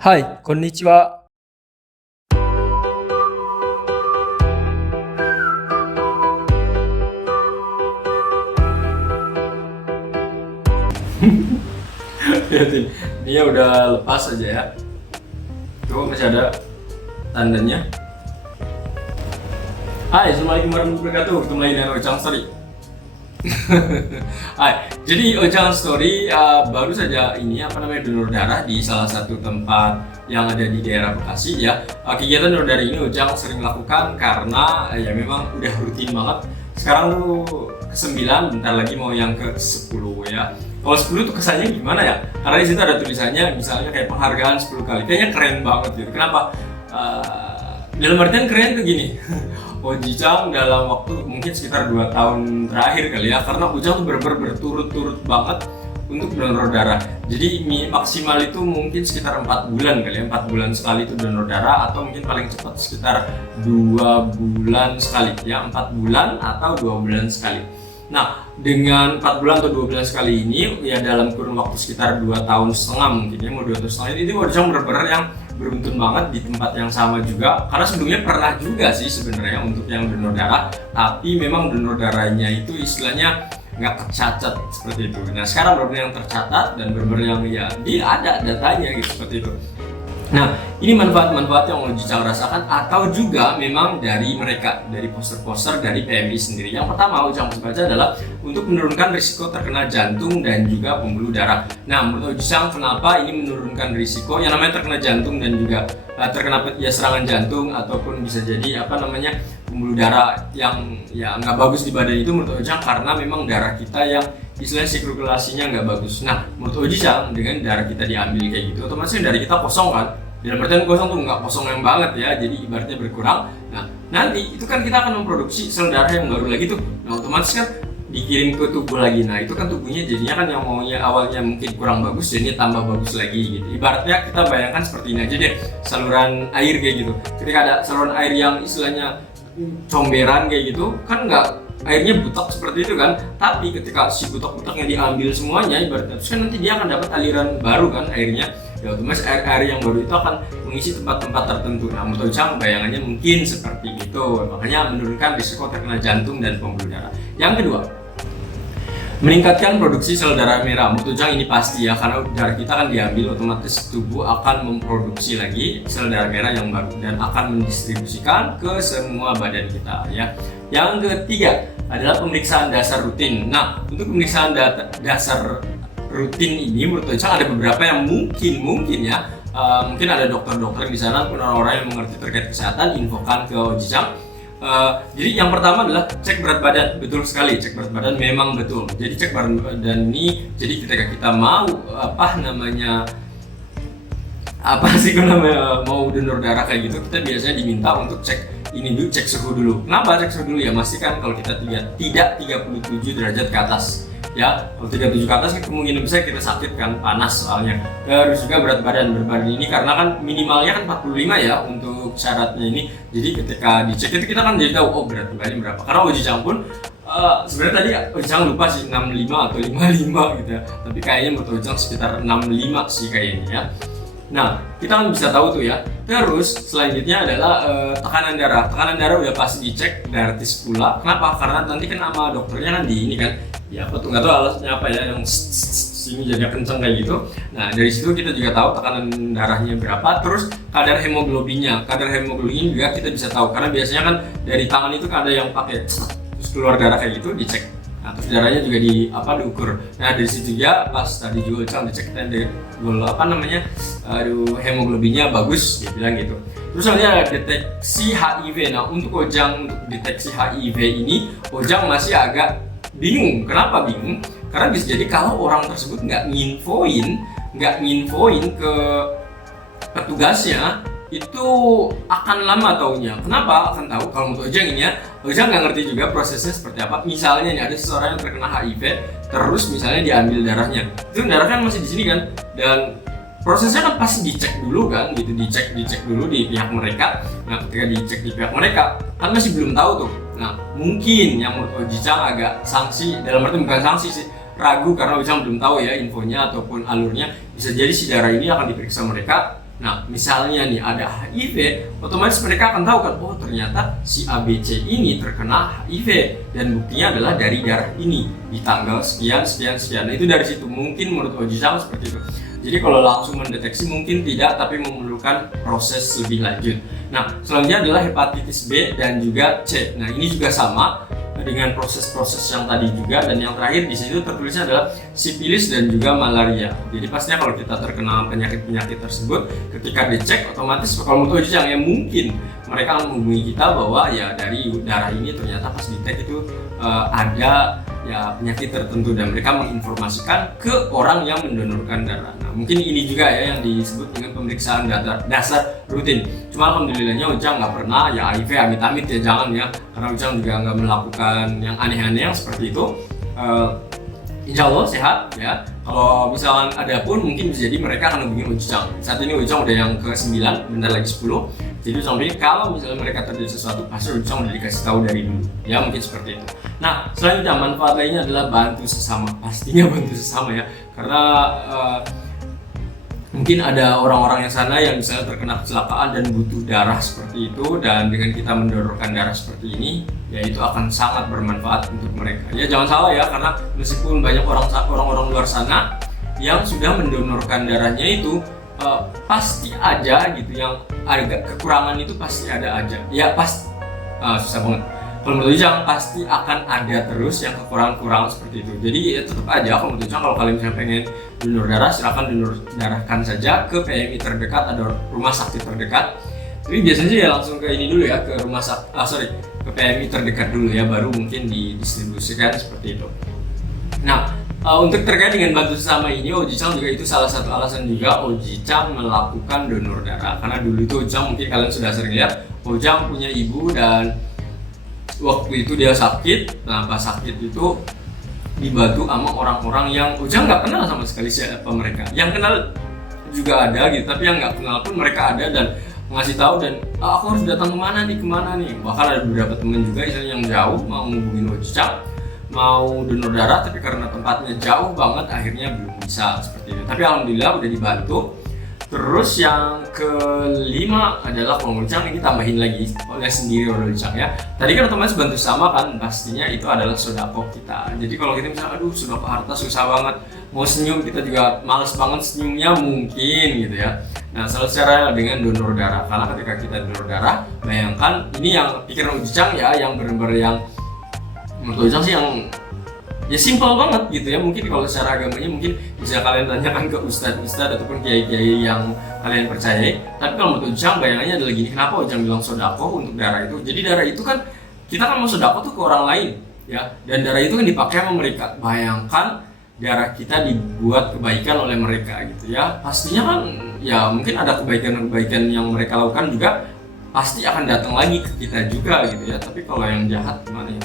はい、こんにちは。Lihatin, dia udah lepas aja ya. Tuh masih ada tandanya. Hai, assalamualaikum warahmatullahi wabarakatuh. Ketemu lagi dengan Ojang Story. Hai, jadi Ojang Story baru saja ini donor darah di salah satu tempat yang ada di daerah Bekasi ya. Kegiatan donor darah ini Ojang sering lakukan karena ya memang udah rutin banget. Sekarang tuh ke-9, bentar lagi mau yang ke-10 ya. Kalau 10 tuh kesannya gimana ya? Karena di situ ada tulisannya misalnya kayak penghargaan 10 kali. Kayaknya keren banget gitu. Kenapa? Dalam artian keren tuh gini. Ojang dalam waktu mungkin sekitar 2 tahun terakhir kali ya. Karena Ojang tuh berturut-turut banget untuk donor darah. Jadi maksimal itu mungkin sekitar 4 bulan kali ya. 4 bulan sekali itu donor darah, atau mungkin paling cepat sekitar 2 bulan sekali ya. 4 bulan atau 2 bulan sekali. Nah, dengan 4 bulan atau 2 bulan sekali ini ya dalam kurun waktu sekitar 2 tahun setengah mungkin ya, mau 2 tahun setengah ini Ojang benar-benar yang beruntun banget di tempat yang sama juga, karena sebelumnya pernah juga sih sebenarnya untuk yang donor darah, tapi memang donor darahnya itu istilahnya nggak tercatat seperti itu. Nah, sekarang benar-benar yang tercatat dan benar-benar yang ya dia ada datanya gitu seperti itu. Nah, ini manfaat-manfaat yang Ojang rasakan, atau juga memang dari mereka, dari poster-poster dari PMI sendiri. Yang pertama Ojang baca adalah untuk menurunkan risiko terkena jantung dan juga pembuluh darah. Nah, menurut Ojang kenapa ini menurunkan risiko? Yang namanya terkena jantung dan juga terkena ya serangan jantung, ataupun bisa jadi pembuluh darah yang ya nggak bagus di badan itu, menurut Ojang karena memang darah kita yang istilahnya sirkulasinya nggak bagus. Nah, menurut Ojang dengan darah kita diambil kayak gitu, otomatis darah kita kosong kan. Dalam artian kosong tuh nggak kosong yang banget ya, jadi ibaratnya berkurang. Nah, nanti itu kan kita akan memproduksi sel darah yang baru lagi tuh. Nah, otomatis kan dikirim ke tubuh lagi. Nah, itu kan tubuhnya jadinya kan yang maunya awalnya mungkin kurang bagus, jadinya tambah bagus lagi gitu. Ibaratnya kita bayangkan seperti ini aja deh, saluran air kayak gitu. Ketika ada saluran air yang istilahnya comberan kayak gitu, kan nggak airnya butek seperti itu kan, tapi ketika si butek-buteknya diambil semuanya ibaratnya, terus kan nanti dia akan dapat aliran baru kan airnya, ya otomatis air yang baru itu akan mengisi tempat-tempat tertentu. Nah, menurut Ojang bayangannya mungkin seperti itu, makanya menurunkan risiko terkena jantung dan pembuluh darah. Yang kedua, meningkatkan produksi sel darah merah. Menurut Ojang ini pasti ya, karena darah kita kan diambil, otomatis tubuh akan memproduksi lagi sel darah merah yang baru dan akan mendistribusikan ke semua badan kita ya. Yang ketiga adalah pemeriksaan dasar rutin. Nah, untuk pemeriksaan dasar rutin ini menurut Ojang ada beberapa yang mungkin ya mungkin ada dokter-dokter di sana, orang-orang yang mengerti terkait kesehatan, infokan ke Ojang. Jadi yang pertama adalah cek berat badan. Betul sekali, cek berat badan memang betul. Jadi cek berat badan ini, jadi ketika kita mau mau donor darah kayak gitu, kita biasanya diminta untuk cek ini dulu, cek suhu dulu. Kenapa cek suhu dulu ya? Pastikan kalau kita tidak 37 derajat ke atas ya. Kalau 37 ke atas kemungkinan besar kita sakit kan, panas soalnya. Terus juga berat badan ini karena kan minimalnya kan 45 ya untuk syaratnya ini. Jadi ketika dicek itu kita kan jadi tahu oh berat badannya berapa. Karena Ojang pun sebenarnya tadi Ojang lupa sih 65 atau 55 gitu ya. Tapi kayaknya menurut Ojang sekitar 65 sih kayaknya ya. Nah, kita kan bisa tahu tuh ya. Terus selanjutnya adalah tekanan darah. Tekanan darah udah pasti dicek, gratis pula. Kenapa? Karena nanti kan sama dokternya kan di ini kan. Ya apa tuh, nggak tahu alasnya apa ya, yang sini jadi kenceng kayak gitu. Nah, dari situ kita juga tahu tekanan darahnya berapa. Terus kadar hemoglobinnya. Kadar hemoglobin juga kita bisa tahu karena biasanya kan dari tangan itu kan ada yang pakai terus keluar darah kayak gitu dicek. Nah, terus darahnya juga diukur. Nah, dari situ ya pas tadi juga Ojang dicek hemoglobinnya bagus, dia bilang gitu. Terus ada deteksi HIV. Nah, untuk Ojang untuk deteksi HIV ini Ojang masih agak bingung. Kenapa bingung? Karena bisa jadi kalau orang tersebut nggak nginfoin ke petugasnya, itu akan lama taunya. Kenapa akan tahu? Kalau menurut Ojang ini ya, Ojang nggak ngerti juga prosesnya seperti apa. Misalnya nih ada seseorang yang terkena HIV, terus misalnya diambil darahnya, itu darah kan masih di sini kan, dan prosesnya kan pasti dicek dulu kan, gitu dicek dulu di pihak mereka. Nah, ketika dicek di pihak mereka kan masih belum tahu tuh. Nah, mungkin yang menurut Ojang agak sanksi, dalam arti bukan sanksi sih, ragu karena Ojang belum tahu ya infonya ataupun alurnya. Bisa jadi si darah ini akan diperiksa mereka Nah, misalnya nih ada HIV, otomatis mereka akan tahu kan, oh ternyata si ABC ini terkena HIV dan buktinya adalah dari darah ini di tanggal sekian sekian sekian. Nah, itu dari situ mungkin menurut Oji-chan seperti itu. Jadi kalau langsung mendeteksi mungkin tidak, tapi memerlukan proses lebih lanjut. Nah, selanjutnya adalah hepatitis B dan juga C. Nah, ini juga sama dengan proses-proses yang tadi juga, dan yang terakhir di situ tertulisnya adalah sifilis dan juga malaria. Jadi pastinya kalau kita terkena penyakit-penyakit tersebut, ketika dicek otomatis kalau menurut Oji-chan ya mungkin mereka akan menghubungi kita bahwa ya dari darah ini ternyata pas dicek itu ada ya penyakit tertentu, dan mereka menginformasikan ke orang yang mendonorkan darah. Nah, mungkin ini juga ya yang disebut dengan pemeriksaan dasar rutin. Cuma alhamdulillahnya Oji-chan nggak pernah ya HIV, amit-amit ya jangan ya, karena Oji-chan juga nggak melakukan yang aneh-aneh yang seperti itu. Insya Allah sehat ya. Kalau misalkan ada pun mungkin bisa jadi mereka akan hubungi Oji-chan. Saat ini Oji-chan udah yang ke-9, bentar lagi 10. Jadi sampai kalau misalnya mereka terjadi sesuatu, pasti Oji-chan udah dikasih tahu dari dulu. Ya mungkin seperti itu. Nah, selanjutnya manfaat lainnya adalah bantu sesama. Pastinya bantu sesama ya. Karena mungkin ada orang-orang yang sana yang misalnya terkena kecelakaan dan butuh darah seperti itu, dan dengan kita mendonorkan darah seperti ini, ya itu akan sangat bermanfaat untuk mereka. Ya jangan salah ya, karena meskipun banyak orang-orang luar sana yang sudah mendonorkan darahnya itu pasti ada gitu yang agak kekurangan, itu pasti ada aja. Ya susah banget. Kalau menurut Oji-chan pasti akan ada terus yang kekurangan-kekurangan seperti itu. Jadi ya tetap aja kalau menurut Oji-chan, kalau kalian misalnya pengen donor darah, silakan donor darahkan saja ke PMI terdekat atau rumah sakit terdekat. Tapi biasanya ya langsung ke ini dulu ya, ke ke PMI terdekat dulu ya, baru mungkin didistribusikan seperti itu. Nah, untuk terkait dengan bantu sesama ini, Oji-chan juga itu salah satu alasan juga Oji-chan melakukan donor darah. Karena dulu itu Oji-chan, mungkin kalian sudah sering lihat, Oji-chan punya ibu dan waktu itu dia sakit. Nah, pas sakit itu dibantu sama orang-orang yang Oji-chan nggak kenal sama sekali siapa mereka. Yang kenal juga ada gitu, tapi yang nggak kenal pun mereka ada dan ngasih tahu, dan aku harus datang kemana nih. Bahkan ada beberapa teman juga yang jauh mau ngubungin Oji-chan, mau donor darah, tapi karena tempatnya jauh banget akhirnya belum bisa seperti itu. Tapi alhamdulillah udah dibantu. Terus yang kelima adalah kalau Oji-chan ini tambahin lagi oleh Oji-chan ya. Tadi kan otomatis bantu sama kan, pastinya itu adalah sodako kita. Jadi kalau kita misalnya aduh sodako harta susah banget, mau senyum kita juga males banget senyumnya mungkin gitu ya. Nah, salah cara dengan donor darah, karena ketika kita donor darah, bayangkan ini yang pikiran Oji-chan ya, yang benar-benar yang menurut Oji-chan sih yang ya simpel banget gitu ya. Mungkin kalau secara agamanya mungkin bisa kalian tanyakan ke ustadz ataupun kiai-kiai yang kalian percayai. Tapi kalau menurut Oji-chan bayangannya adalah gini, kenapa Oji-chan bilang sodako untuk darah itu? Jadi darah itu kan kita kan mau sodako tuh ke orang lain ya, dan darah itu kan dipakai sama mereka. Bayangkan darah kita dibuat kebaikan oleh mereka gitu ya, pastinya kan ya mungkin ada kebaikan-kebaikan yang mereka lakukan juga pasti akan datang lagi ke kita juga gitu ya. Tapi kalau yang jahat gimana ya?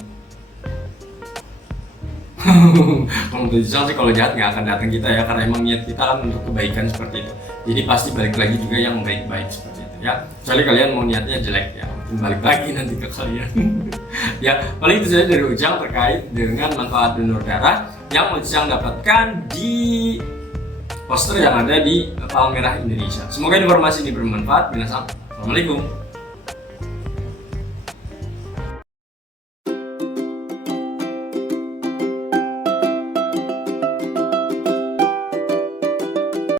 Kalau untuk Oji-chan sih kalau jahat nggak akan datang kita ya, karena emang niat kita kan untuk kebaikan seperti itu. Jadi pasti balik lagi juga yang baik-baik seperti itu ya. Kecuali kalian mau niatnya jelek ya, mungkin balik lagi nanti ke kalian. Ya paling itu saja dari Oji-chan terkait dengan manfaat donor darah yang Oji-chan dapatkan di poster yang ada di Palang Merah Indonesia. Semoga informasi ini bermanfaat. Assalamualaikum.